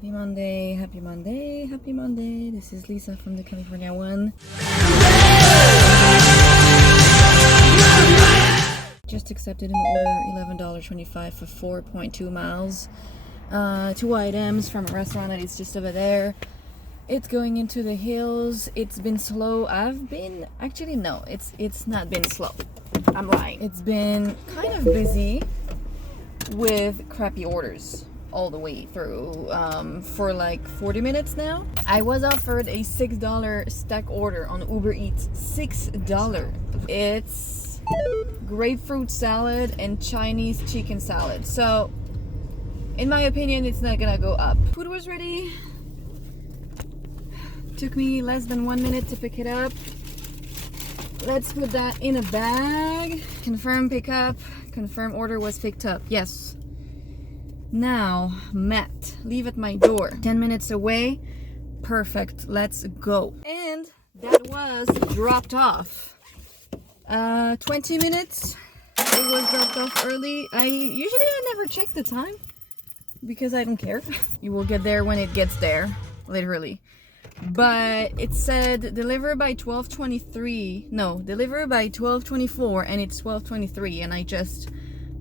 Happy Monday, happy Monday, happy Monday. This is Lisa from the California one. Just accepted an order, $11.25 for 4.2 miles. 2 items from a restaurant that is just over there. It's going into the hills. It's been slow. It's not been slow. I'm lying. It's been kind of busy with crappy orders all the way through for like 40 minutes now. I was offered a $6 stack order on UberEats. $6. It's grapefruit salad and Chinese chicken salad. So in my opinion, it's not gonna go up. Food was ready. Took me less than 1 minute to pick it up. Let's put that in a bag. Confirm pickup. Confirm order was picked up. Yes. Now, Matt, leave at my door. 10 minutes away. Perfect. Let's go. And that was dropped off. 20 minutes. It was dropped off early. I never check the time because I don't care. You will get there when it gets there, literally. But it said deliver by 12:23. No, deliver by 12:24, and it's 12:23, and I just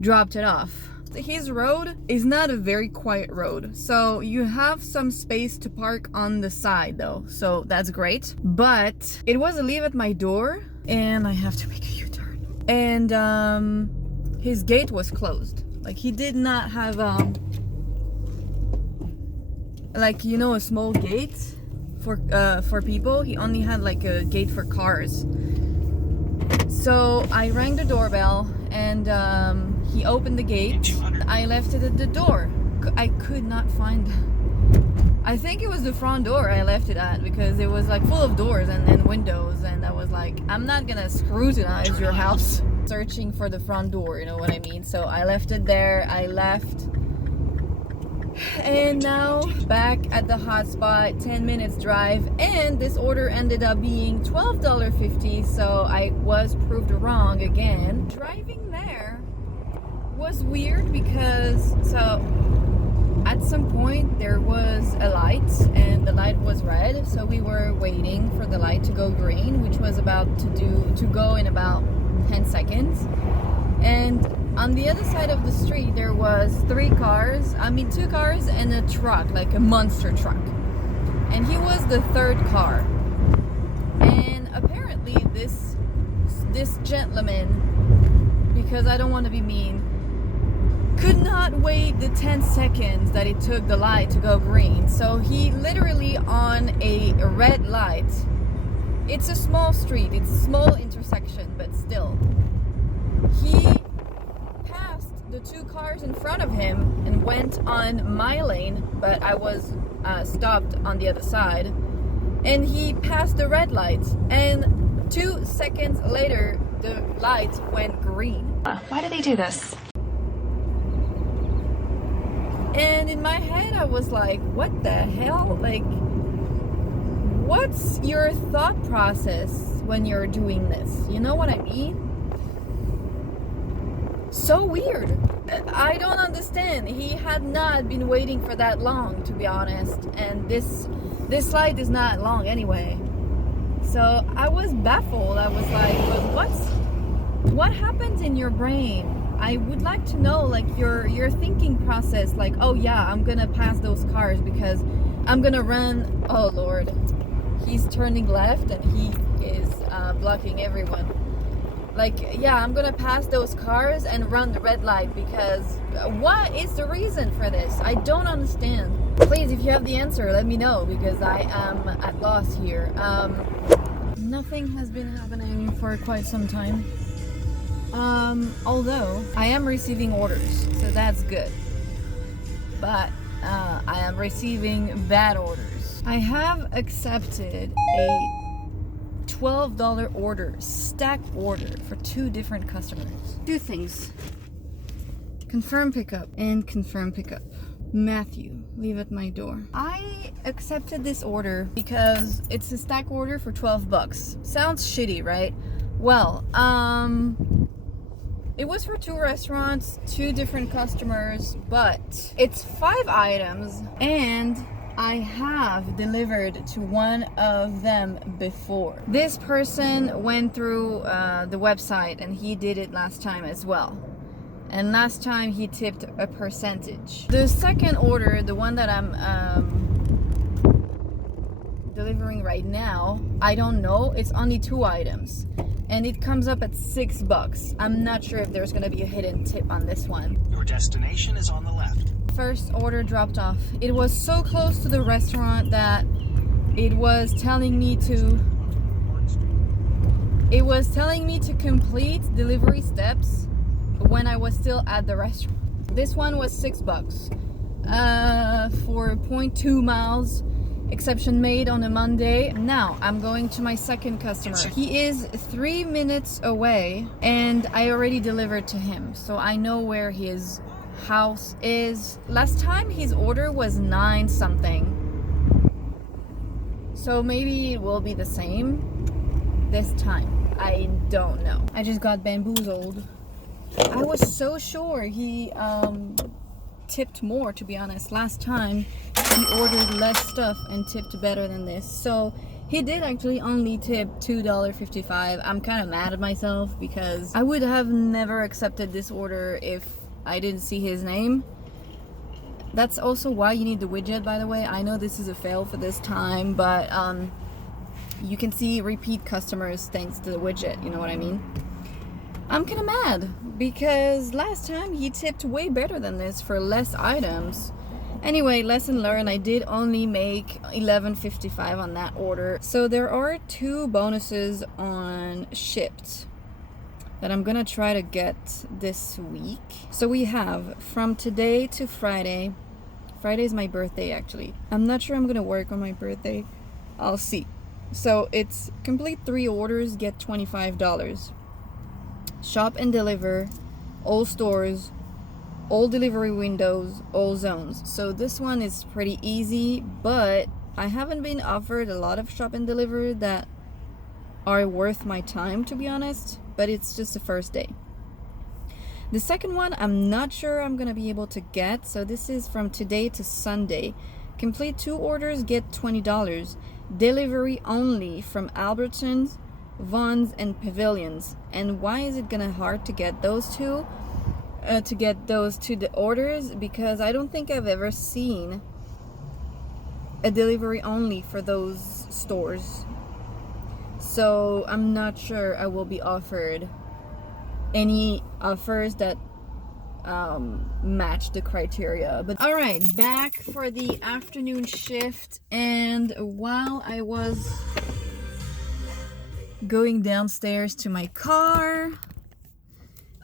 dropped it off. His road is not a very quiet road, so you have some space to park on the side though, so that's great. But it was a leave at my door, and I have to make a U-turn. And his gate was closed. Like, he did not have like, you know, a small gate for people. He only had like a gate for cars. So I rang the doorbell, and he opened the gate. I left it at the door. I could not find, I think it was the front door I left it at, because it was like full of doors and windows, and I was like, I'm not gonna scrutinize your house searching for the front door, you know what I mean? So I left it there. I left. And now back at the hotspot, 10 minutes drive, and this order ended up being $12.50, so I was proved wrong again. Driving there was weird because, so at some point there was a light and the light was red, so we were waiting for the light to go green, which was about to go in about 10 seconds. And on the other side of the street, there was 2 cars and a truck, like a monster truck. And he was the 3rd car. And apparently this gentleman, because I don't want to be mean, could not wait the 10 seconds that it took the light to go green. So he literally, on a red light, it's a small street, it's a small intersection, but still, he passed the 2 cars in front of him and went on my lane, but I was stopped on the other side, and he passed the red light, and 2 seconds later the light went green. Why do they do this? And in my head I was like, what the hell? Like, what's your thought process when you're doing this? You know what I mean? So weird. I don't understand. He had not been waiting for that long, to be honest, and this light is not long anyway. So I was baffled. I was like, but what happens in your brain? I would like to know, like, your thinking process, like, oh yeah, I'm gonna pass those cars because I'm gonna run. Oh Lord, he's turning left and he is blocking everyone. Like, yeah, I'm gonna pass those cars and run the red light because what is the reason for this? I don't understand. Please, if you have the answer, let me know, because I am at loss here. Nothing has been happening for quite some time. Although I am receiving orders, so that's good. But I am receiving bad orders. I have accepted a $12 order, stack order for 2 different customers. 2 things. Confirm pickup and confirm pickup. Matthew, leave at my door. I accepted this order because it's a stack order for $12. Sounds shitty, right? Well, It was for 2 restaurants, 2 different customers, but it's 5 items, and I have delivered to one of them before. This person went through the website and he did it last time as well. And last time he tipped a percentage. The second order, the one that I'm delivering right now, I don't know. It's only 2 items. And it comes up at $6. I'm not sure if there's gonna be a hidden tip on this one. Your destination is on the left. First order dropped off. It was so close to the restaurant that it was telling me to complete delivery steps when I was still at the restaurant. This one was $6 for 0.2 miles. Exception made on a Monday. Now I'm going to my second customer. He is 3 minutes away and I already delivered to him, so I know where his house is. Last time his order was 9 something, so maybe it will be the same this time. I don't know. I just got bamboozled. I was so sure he tipped more, to be honest. Last time he ordered less stuff and tipped better than this, so he did actually only tip $2.55. I'm kind of mad at myself because I would have never accepted this order if I didn't see his name. That's also why you need the widget, by the way. I know this is a fail for this time, but you can see repeat customers thanks to the widget, you know what I mean? I'm kind of mad because last time he tipped way better than this for less items. Anyway, lesson learned. I did only make $11.55 on that order. So there are 2 bonuses on Shipt that I'm gonna try to get this week. So we have from today to Friday. Friday's my birthday, actually. I'm not sure I'm gonna work on my birthday. I'll see. So it's complete 3 orders, get $25. Shop and deliver, all stores, all delivery windows, all zones. So this one is pretty easy, but I haven't been offered a lot of shop and deliver that are worth my time, to be honest, but it's just the first day. The second one, I'm not sure I'm gonna be able to get, so this is from today to Sunday. Complete 2 orders, get $20. Delivery only from Albertsons, Vons, and Pavilions. And why is it gonna hard to get those 2? To get those 2 orders? Because I don't think I've ever seen a delivery only for those stores. So I'm not sure I will be offered any offers that match the criteria. But all right, back for the afternoon shift, and while I was going downstairs to my car,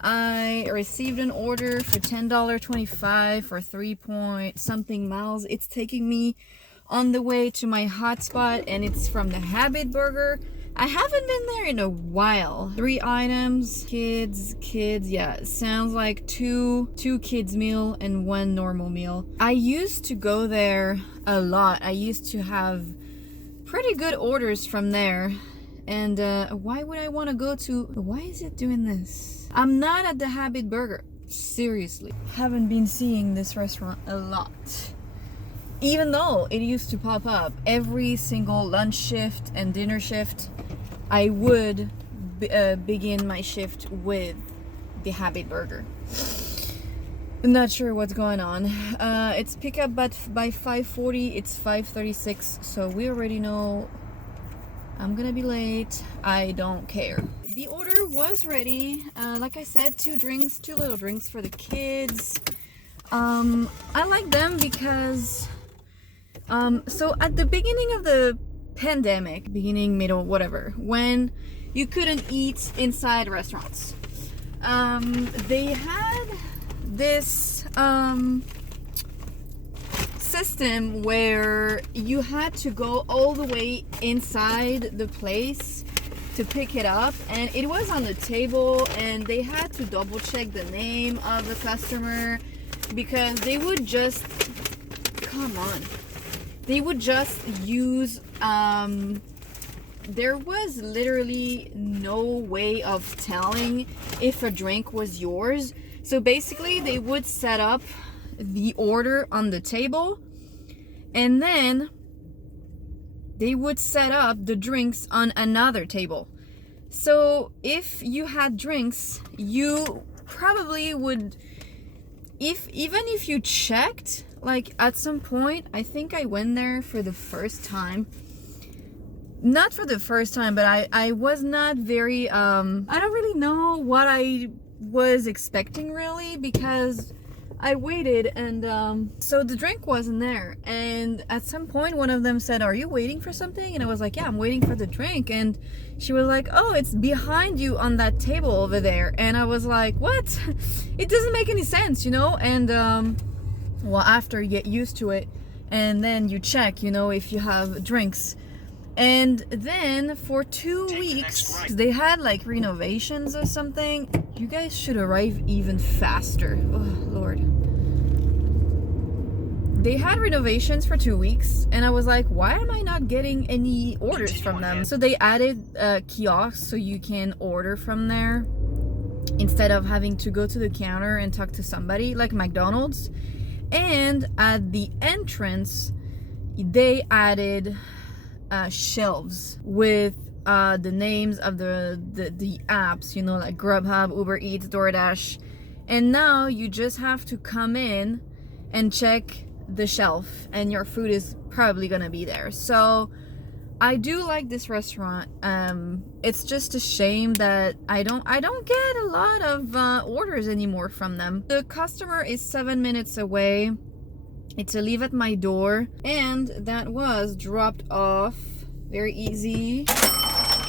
I received an order for $10.25 for 3 point something miles. It's taking me on the way to my hotspot, and it's from the Habit Burger. I haven't been there in a while. 3 items, kids, yeah, it sounds like two kids meal and 1 normal meal. I used to go there a lot. I used to have pretty good orders from there. And why would I want to go to, why is it doing this? I'm not at the Habit Burger, seriously. Haven't been seeing this restaurant a lot. Even though it used to pop up every single lunch shift and dinner shift, I would begin my shift with the Habit Burger. I'm not sure what's going on. It's pick up by 5:40. It's 5:36, so we already know I'm gonna be late. I don't care. The order was ready. Like I said, 2 little drinks for the kids. I like them because so at the beginning of the pandemic, beginning, middle, whatever, when you couldn't eat inside restaurants, they had this system where you had to go all the way inside the place to pick it up, and it was on the table, and they had to double check the name of the customer because they would just use there was literally no way of telling if a drink was yours. So basically they would set up the order on the table, and then they would set up the drinks on another table. So if you had drinks, you probably would, even if you checked, like at some point, I think I went there for the first time. Not for the first time, but I was not very, I don't really know what I was expecting really, because I waited and so the drink wasn't there. And at some point one of them said, "Are you waiting for something?" And I was like, "Yeah, I'm waiting for the drink." And she was like, "Oh, it's behind you on that table over there." And I was like, "What?" It doesn't make any sense, you know? And well, after you get used to it and then you check, you know, if you have drinks. And then for 2 weeks, they had like renovations or something. You guys should arrive even faster. Oh, Lord. They had renovations for 2 weeks, and I was like, why am I not getting any orders from them? So they added kiosks so you can order from there instead of having to go to the counter and talk to somebody like McDonald's. And at the entrance, they added shelves with the names of the apps, you know, like Grubhub, UberEats, Doordash. And now you just have to come in and check the shelf and your food is probably gonna be there. So I do like this restaurant. It's just a shame that I don't get a lot of orders anymore from them. The customer is 7 minutes away. It's a leave at my door, and that was dropped off. Very easy.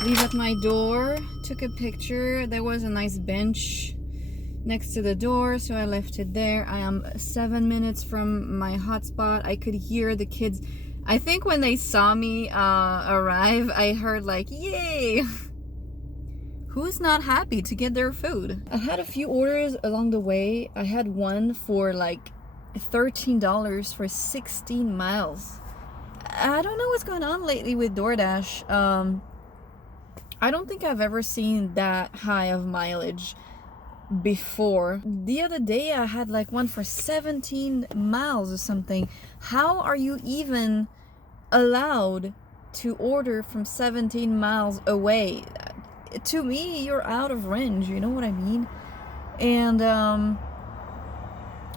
Leave at my door. Took a picture. There was a nice bench next to the door, so I left it there. I am 7 minutes from my hotspot. I could hear the kids. I think when they saw me arrive, I heard like, "Yay!" Who's not happy to get their food? I had a few orders along the way. I had one for like $13 for 16 miles. I don't know what's going on lately with DoorDash. I don't think I've ever seen that high of mileage before. The other day I had like one for 17 miles or something. How are you even allowed to order from 17 miles away? To me, you're out of range, you know what I mean? And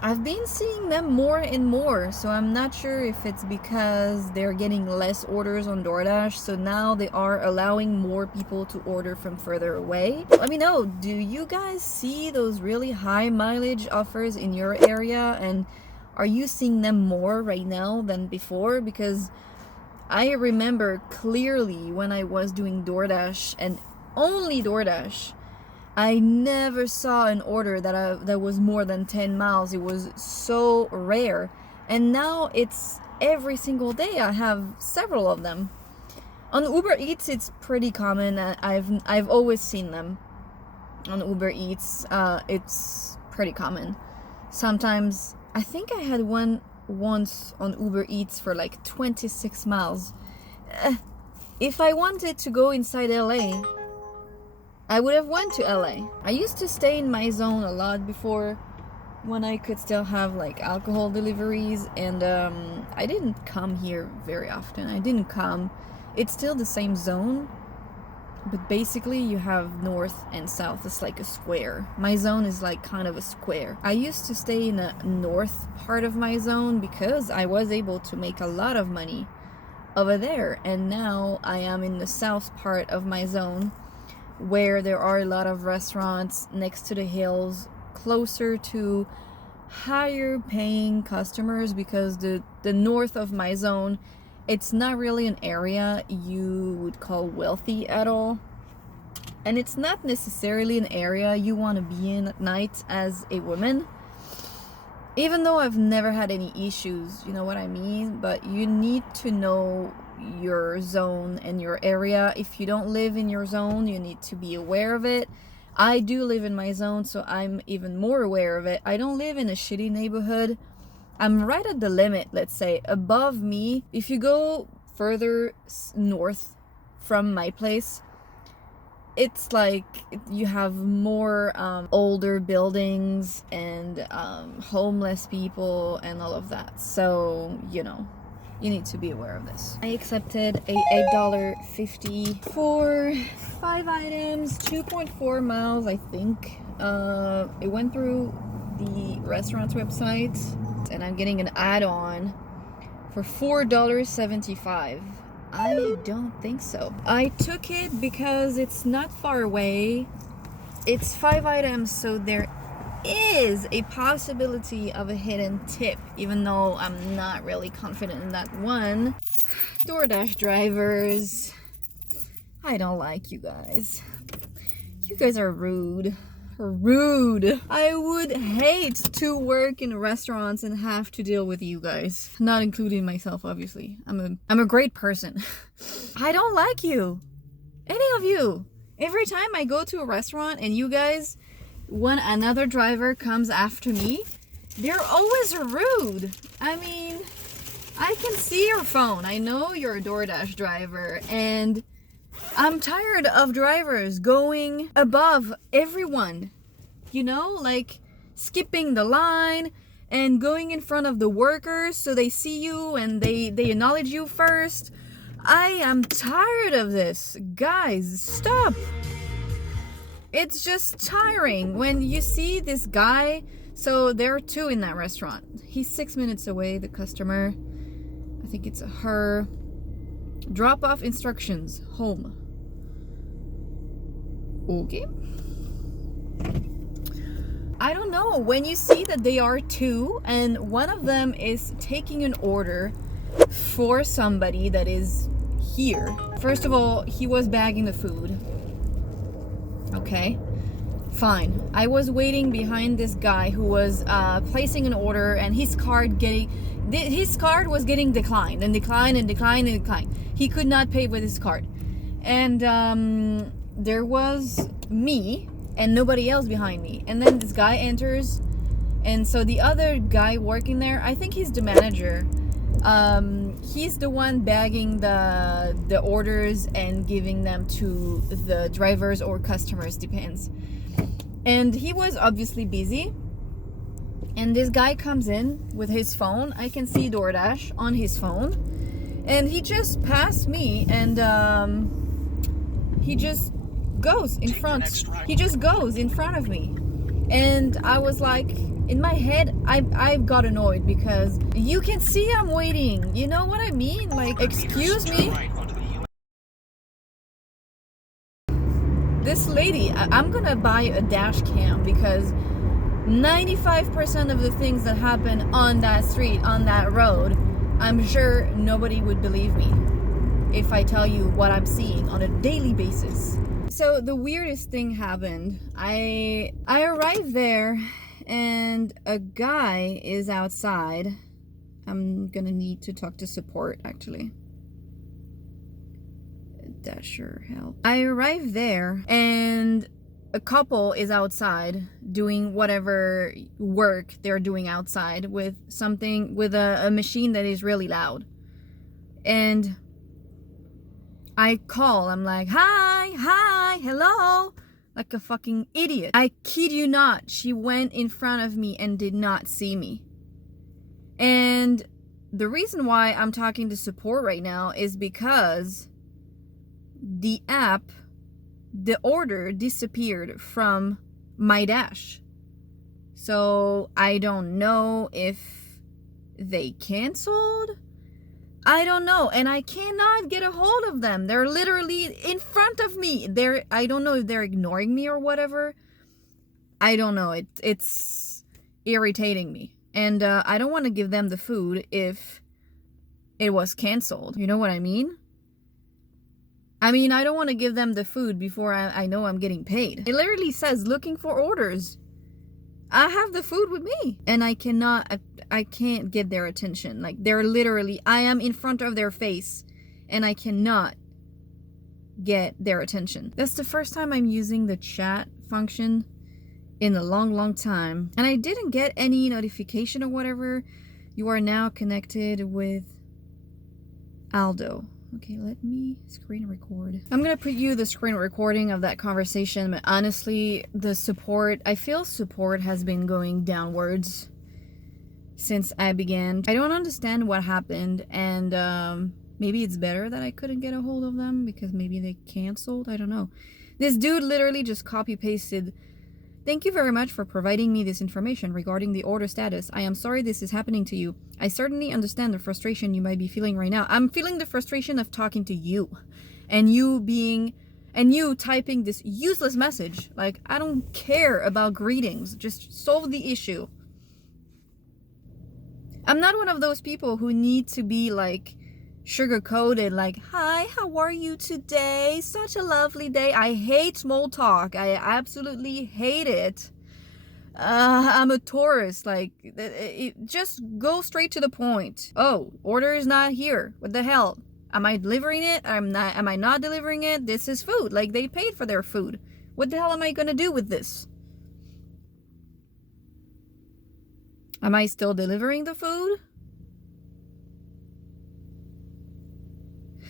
I've been seeing them more and more, so I'm not sure if it's because they're getting less orders on DoorDash, so now they are allowing more people to order from further away. Let me know, do you guys see those really high mileage offers in your area, and are you seeing them more right now than before? Because I remember clearly when I was doing DoorDash and only DoorDash, I never saw an order that was more than 10 miles. It was so rare. And now it's every single day. I have several of them. On Uber Eats, it's pretty common. I've always seen them on Uber Eats. It's pretty common. Sometimes, I think I had one once on Uber Eats for like 26 miles. If I wanted to go inside LA, I would have went to LA. I used to stay in my zone a lot before, when I could still have like alcohol deliveries, and I didn't come here very often. I didn't come. It's still the same zone, but basically you have north and south. It's like a square. My zone is like kind of a square. I used to stay in the north part of my zone because I was able to make a lot of money over there, and now I am in the south part of my zone, where there are a lot of restaurants next to the hills, closer to higher paying customers, because the north of my zone, it's not really an area you would call wealthy at all. And it's not necessarily an area you want to be in at night as a woman. Even though I've never had any issues, you know what I mean? But you need to know your zone and your area. If you don't live in your zone, you need to be aware of it. I do live in my zone, so I'm even more aware of it. I don't live in a shitty neighborhood. I'm right at the limit, let's say. Above me, if you go further north from my place, it's like you have more older buildings and homeless people and all of that. So, you know, you need to be aware of this. I accepted a $8.50 for 5 items, 2.4 miles, I think. It went through the restaurant's website, and I'm getting an add-on for $4.75. I don't think so. I took it because it's not far away. It's 5 items, so there is a possibility of a hidden tip, even though I'm not really confident in that one. DoorDash drivers, I don't like you guys. You guys are rude. Rude. I would hate to work in restaurants and have to deal with you guys, not including myself, obviously. I'm a great person. I don't like you, any of you. Every time I go to a restaurant and you guys, when another driver comes after me, they're always rude. I mean, I can see your phone. I know you're a DoorDash driver, and I'm tired of drivers going above everyone, you know, like skipping the line and going in front of the workers so they see you and they acknowledge you first. I am tired of this. Guys, stop. It's just tiring when you see this guy. So there are 2 in that restaurant. He's 6 minutes away, the customer. I think it's a her. Drop off instructions, home. Okay. I don't know, when you see that they are 2 and one of them is taking an order for somebody that is here. First of all, he was bagging the food. Okay, fine. I was waiting behind this guy who was placing an order, and his card was getting declined and declined and declined and declined. He could not pay with his card. And there was me and nobody else behind me. And then this guy enters, and so the other guy working there, I think he's the manager. He's the one bagging the orders and giving them to the drivers or customers, depends. And he was obviously busy. And this guy comes in with his phone. I can see DoorDash on his phone. And he just passed me, and he just goes in front. He just goes in front of me. And I was like, in my head, I got annoyed because you can see I'm waiting. You know what I mean? Like, excuse me. This lady, I'm gonna buy a dash cam because 95% of the things that happen on that street, on that road, I'm sure nobody would believe me if I tell you what I'm seeing on a daily basis. So the weirdest thing happened. I arrived there and a guy is outside. I'm gonna need to talk to support, actually. That sure helped. I arrived there and a couple is outside doing whatever work they're doing outside with something, with a machine that is really loud. And I call, I'm like, hi, hello, like a fucking idiot. I kid you not, she went in front of me and did not see me. And the reason why I'm talking to support right now is because the app, the order disappeared from my dash. So I don't know if they canceled. I don't know, and I cannot get a hold of them. They're literally in front of me. I don't know if they're ignoring me or whatever. I don't know. It's irritating me. And I don't want to give them the food if it was canceled. You know what I mean? I mean, I don't want to give them the food before I know I'm getting paid. It literally says looking for orders. I have the food with me, and I can't get their attention. Like, they're literally, I am in front of their face and I cannot get their attention. That's the first time I'm using the chat function in a long time, and I didn't get any notification or whatever. You are now connected with Aldo. Okay, let me screen record. I'm gonna put you the screen recording of that conversation, but honestly, I feel support has been going downwards since I began. I don't understand what happened, and maybe it's better that I couldn't get a hold of them because maybe they canceled. I don't know. This dude literally just copy pasted, "Thank you very much for providing me this information regarding the order status. I am sorry this is happening to you. I certainly understand the frustration you might be feeling right now." I'm feeling the frustration of talking to you and you typing this useless message. Like, I don't care about greetings. Just solve the issue. I'm not one of those people who need to be like sugar-coated, like, "Hi, how are you today? Such a lovely day." I hate small talk. I absolutely hate it. I'm a tourist. Like, just go straight to the point. "Oh, order is not here. What the hell? Am I delivering it? Am I not delivering it? This is food. Like, they paid for their food. What the hell am I gonna do with this? Am I still delivering the food?"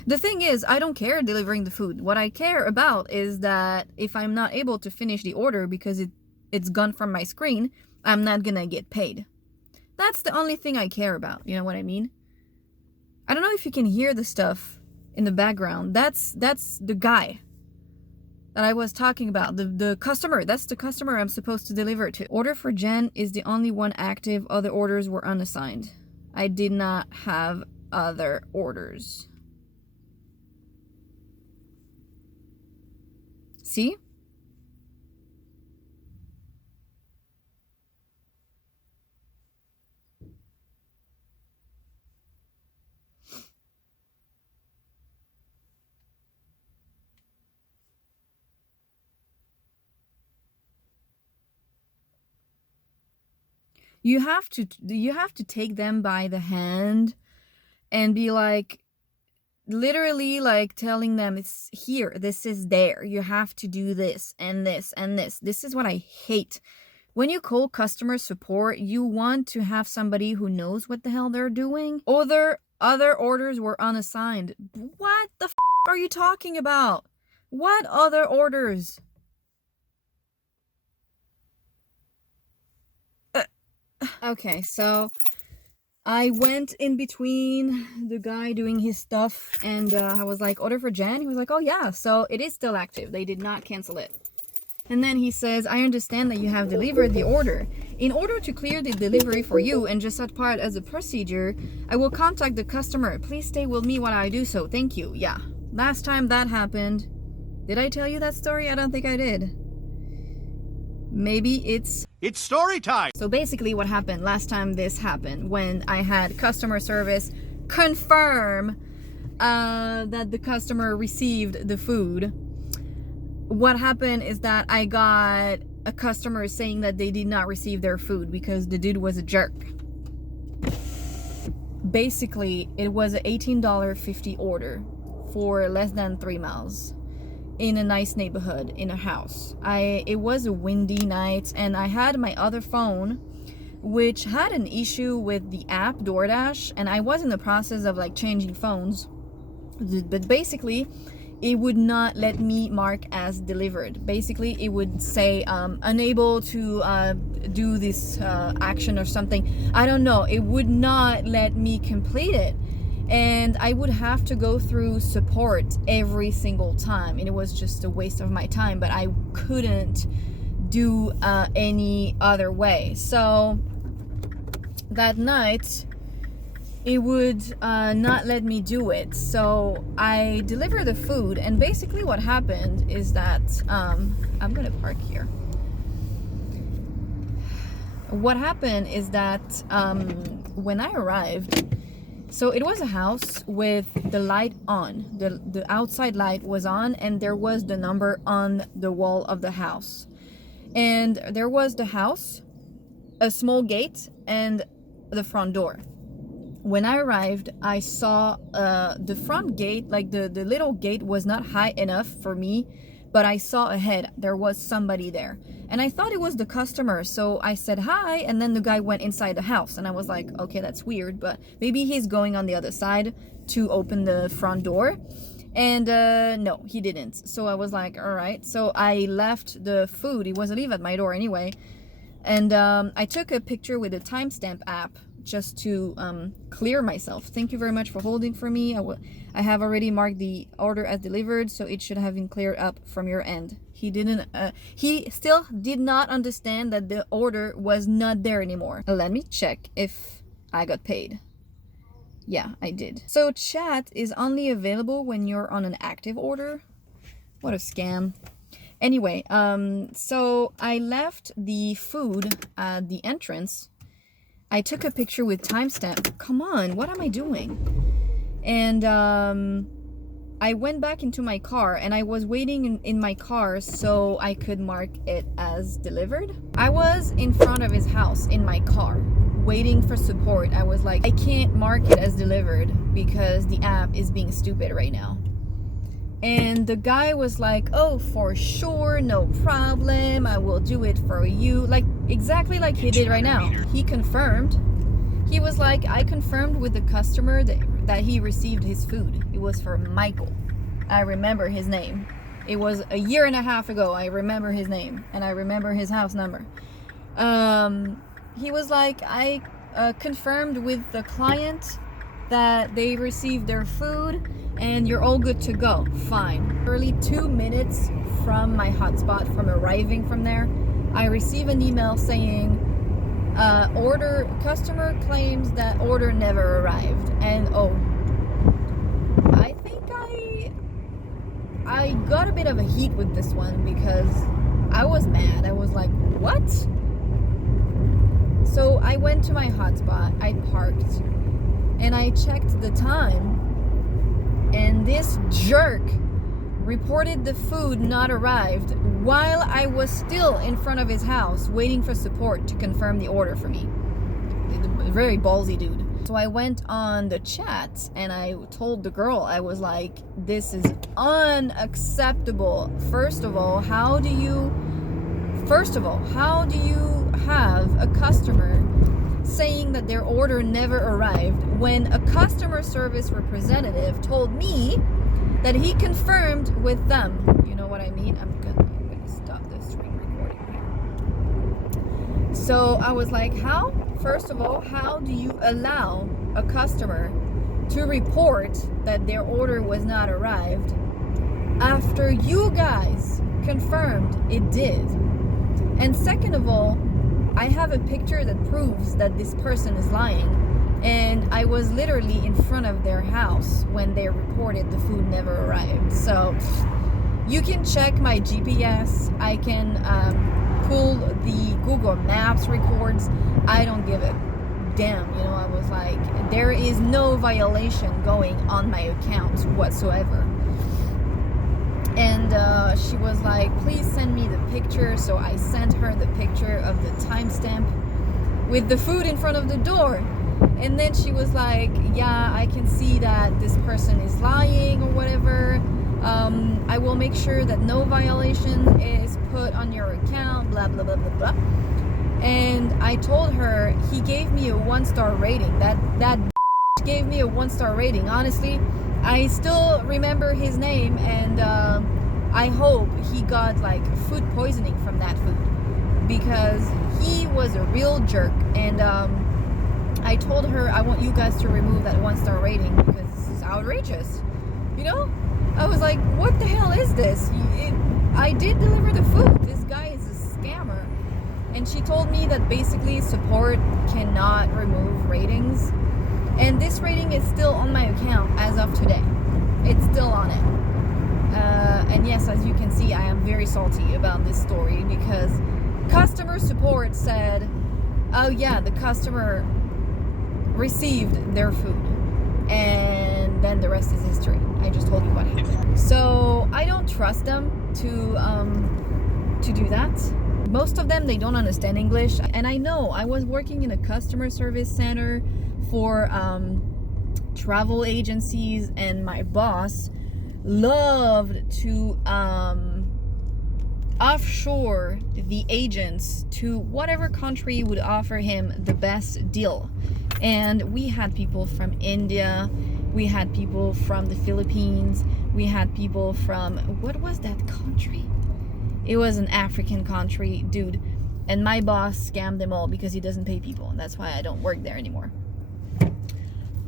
The thing is, I don't care delivering the food. What I care about is that if I'm not able to finish the order because it's gone from my screen, I'm not gonna get paid. That's the only thing I care about. You know what I mean? I don't know if you can hear the stuff in the background. That's the guy that I was talking about. The customer. That's the customer I'm supposed to deliver to. Order for Jen is the only one active. Other orders were unassigned. I did not have other orders. See? You have to take them by the hand and be like, literally like telling them, "It's here, this is there, you have to do this and this and this." This is what I hate. When you call customer support, you want to have somebody who knows what the hell they're doing. Other orders were unassigned. What the are you talking about? What other orders? Okay, so I went in between the guy doing his stuff, and I was like, "Order for Jen?" He was like, "Oh yeah, so it is still active. They did not cancel it." And then he says, "I understand that you have delivered the order. In order to clear the delivery for you and just set part as a procedure, I will contact the customer. Please stay with me while I do so. Thank you." Yeah, last time that happened, did I tell you that story? I don't think I did. Maybe it's story time! So basically what happened last time this happened, when I had customer service confirm that the customer received the food, what happened is that I got a customer saying that they did not receive their food because the dude was a jerk. Basically, it was an $18.50 order for less than 3 miles. In a nice neighborhood, in a house. It was a windy night, and I had my other phone, which had an issue with the app Doordash, and I was in the process of like changing phones, but basically it would not let me mark as delivered. Basically it would say unable to do this action or something. I don't know, it would not let me complete it. And I would have to go through support every single time, and it was just a waste of my time, but I couldn't do any other way. So that night it would not let me do it, so I delivered the food. And basically what happened is that I'm gonna park here. What happened is that when I arrived, so it was a house with the light on. The outside light was on, and there was the number on the wall of the house. And there was the house, a small gate, and the front door. When I arrived, I saw the front gate, like the little gate was not high enough for me, but I saw ahead, there was somebody there. And I thought it was the customer, so I said hi, and then the guy went inside the house, and I was like, okay, that's weird, but maybe he's going on the other side to open the front door. And no, he didn't. So I was like, all right. So I left the food. He wasn't even at my door anyway. And I took a picture with a timestamp app just to clear myself. Thank you very much for holding for me. I have already marked the order as delivered, so it should have been cleared up from your end. He didn't. He still did not understand that the order was not there anymore. Let me check if I got paid. Yeah, I did. So chat is only available when you're on an active order. What a scam. Anyway, so I left the food at the entrance. I took a picture with timestamp. Come on, what am I doing? And I went back into my car and I was waiting in my car so I could mark it as delivered. I was in front of his house in my car waiting for support. I was like, I can't mark it as delivered because the app is being stupid right now. And the guy was like, oh, for sure, no problem, I will do it for you. Like, exactly like he did right now. He confirmed. He was like, I confirmed with the customer that he received his food. It was for Michael. I remember his name. It was a year and a half ago. I remember his name. And I remember his house number. He was like, I confirmed with the client that they received their food and you're all good to go. Fine. Early 2 minutes from my hotspot, from arriving from there, I receive an email saying, customer claims that order never arrived. And I think I got a bit of a heat with this one because I was mad. I was like, what? So I went to my hotspot, I parked, and I checked the time, and this jerk reported the food not arrived while I was still in front of his house waiting for support to confirm the order for me. Very ballsy dude. So I went on the chat and I told the girl, I was like, this is unacceptable. First of all, how do you have a customer saying that their order never arrived when a customer service representative told me that he confirmed with them? You know what I mean? I'm gonna stop this screen recording here. So I was like, first of all, how do you allow a customer to report that their order was not arrived after you guys confirmed it did? And second of all, I have a picture that proves that this person is lying, and I was literally in front of their house when they reported the food never arrived. So you can check my GPS. I can pull the Google Maps records. I don't give a damn. You know, I was like, there is no violation going on my account whatsoever. And she was like, please send me the picture. So I sent her the picture of the timestamp with the food in front of the door. And then she was like, yeah, I can see that this person is lying or whatever. I will make sure that no violation is put on your account, blah, blah, blah, blah, blah. And I told her, he gave me a 1-star rating. That gave me a 1-star rating. Honestly, I still remember his name, and I hope he got like food poisoning from that food because he was a real jerk. And I told her, I want you guys to remove that 1-star rating because this is outrageous. You know, I was like, what the hell is this? I did deliver the food. This guy is a scammer. And she told me that basically support cannot remove ratings. And this rating is still on my account as of today. It's still on it. And yes, as you can see, I am very salty about this story because customer support said, oh yeah, the customer received their food. And then the rest is history. I just told you what happened. So I don't trust them to do that. Most of them, they don't understand English. And I know I was working in a customer service center for travel agencies, and my boss loved to offshore the agents to whatever country would offer him the best deal. And we had people from India We had people from the Philippines. We had people from, what was that country? It was an African country, dude. And my boss scammed them all because he doesn't pay people. And that's why I don't work there anymore.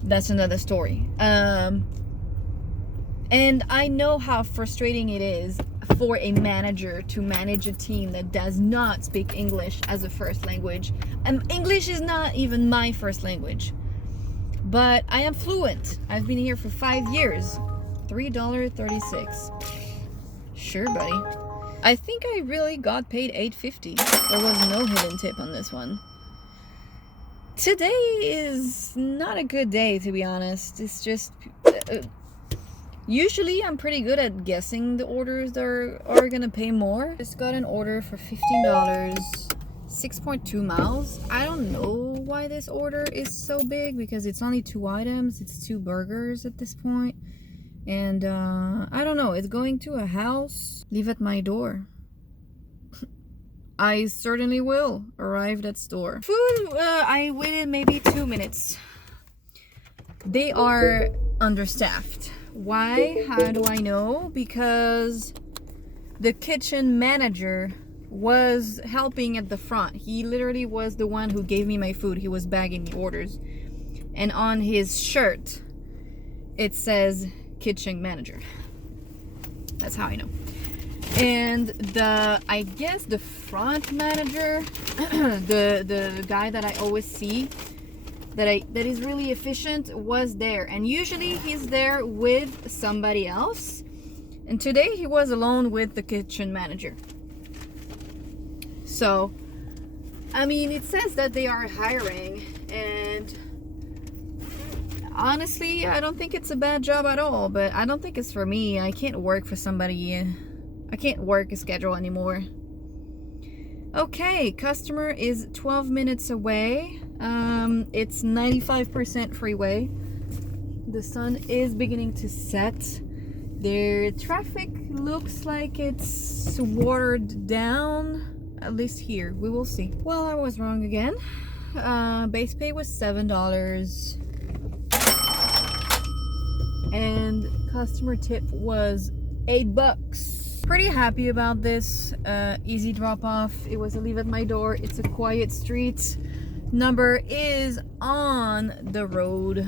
That's another story. And I know how frustrating it is for a manager to manage a team that does not speak English as a first language. And English is not even my first language. But I am fluent. I've been here for 5 years. $3.36. Sure, buddy. I think I really got paid $8.50. There was no hidden tip on this one. Today is not a good day, to be honest. It's just... usually I'm pretty good at guessing the orders that are gonna pay more. Just got an order for $15. 6.2 miles. I don't know why this order is so big because it's only 2 items. It's 2 burgers at this point. And I don't know. It's going to a house. Leave at my door. I certainly will. Arrived at store. Food, I waited maybe 2 minutes. They are understaffed. Why? How do I know? Because the kitchen manager was helping at the front. He literally was the one who gave me my food. He was bagging the orders. And on his shirt, it says kitchen manager. That's how I know. And I guess the front manager, the guy that I always see, that is really efficient, was there. And usually he's there with somebody else. And today he was alone with the kitchen manager. So, I mean, it says that they are hiring, and honestly, I don't think it's a bad job at all, but I don't think it's for me. I can't work for somebody. I can't work a schedule anymore. Okay, customer is 12 minutes away. It's 95% freeway. The sun is beginning to set. Their traffic looks like it's watered down. At least here, we will see. Well, I was wrong again. Base pay was $7. And customer tip was $8. Pretty happy about this. Easy drop off. It was a leave at my door. It's a quiet street. Number is on the road.